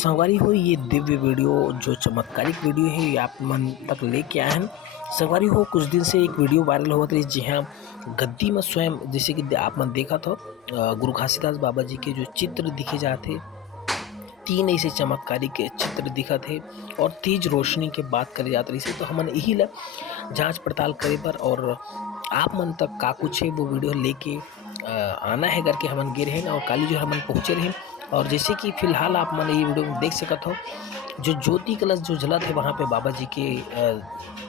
संगवारी हो ये दिव्य वीडियो जो चमत्कारिक वीडियो है ये आप मन तक लेके आए हैं। संगवारी हो कुछ दिन से एक वीडियो वायरल हुआ था जी हाँ, गद्दी में स्वयं जैसे कि आप मन देखा था गुरु घासीदास बाबा जी के जो चित्र दिखे जाते, तीन ऐसे चमत्कारिक चित्र दिखा थे और तेज रोशनी के बात करे जाते रही। तो हमन यही ला जांच पड़ताल करे पर और आप मन तक का कुछ है वो वीडियो लेके आना है करके हमन गे रहे और काली जो हमन पहुँचे रहे। और जैसे कि फिलहाल आप मन ये वीडियो में देख सकत हो जो ज्योति कलश जो जलत है वहाँ पे बाबा जी के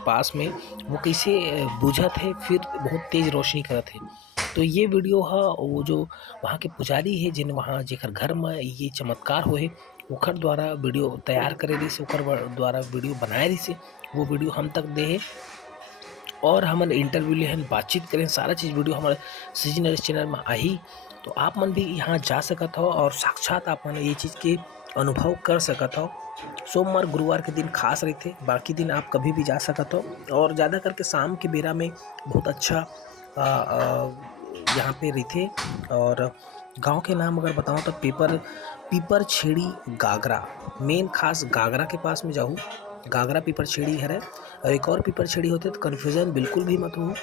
पास में वो कैसे बुझत है, फिर बहुत तेज रोशनी करत है। तो ये वीडियो है वो जो वहाँ के पुजारी है जिन वहाँ जेकर घर में ये चमत्कार होए ओकर द्वारा वीडियो तैयार करे रही से, ओकर द्वारा वीडियो बनाए रही से, वो वीडियो हम तक दे है और हमन इंटरव्यू ले बातचीत करें, सारा चीज़ वीडियो हमारे सीजी न्यूज़ चैनल में आई। तो आप मन भी यहाँ जा सकत हो और साक्षात आप मन ये चीज़ के अनुभव कर सकत हो। सोमवार गुरुवार के दिन खास रहते, बाकी दिन आप कभी भी जा सकत हो और ज़्यादा करके शाम के बेरा में बहुत अच्छा यहाँ पे रहते। और गांव के नाम अगर बताऊँ तो पीपर छेड़ी गागरा, मेन खास गागरा के पास में जाऊँ, गागरा पीपर छेड़ी है और एक और पीपर छेड़ी होते, तो कन्फ्यूज़न बिल्कुल भी मत हो।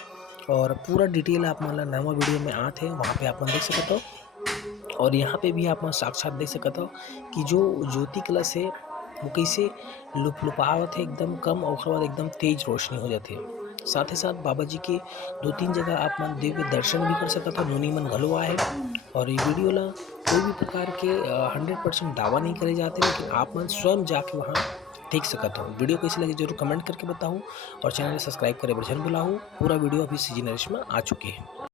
और पूरा डिटेल आप मतलब नवा वीडियो में आते हैं वहाँ पे आप देख सकते हो। और यहाँ पे भी आप साक्षात देख सकते हो कि जो ज्योति कलश है वो कैसे लुपावत है एकदम कम और उसके बाद एकदम तेज रोशनी हो जाती है। साथ ही साथ बाबा जी के 2-3 जगह आप मन दिव्य दर्शन भी कर सकते हो, नोनी मन घलवा है। और ये वीडियो ला कोई भी प्रकार के 100% दावा नहीं करे जाते, लेकिन आप मन स्वयं जाके वहाँ देख सकते हो। वीडियो कैसी लगी जरूर कमेंट करके बताऊँ और चैनल सब्सक्राइब करे बर्जन बुलाऊँ। पूरा वीडियो अभी सीजी नरिश में आ चुके हैं।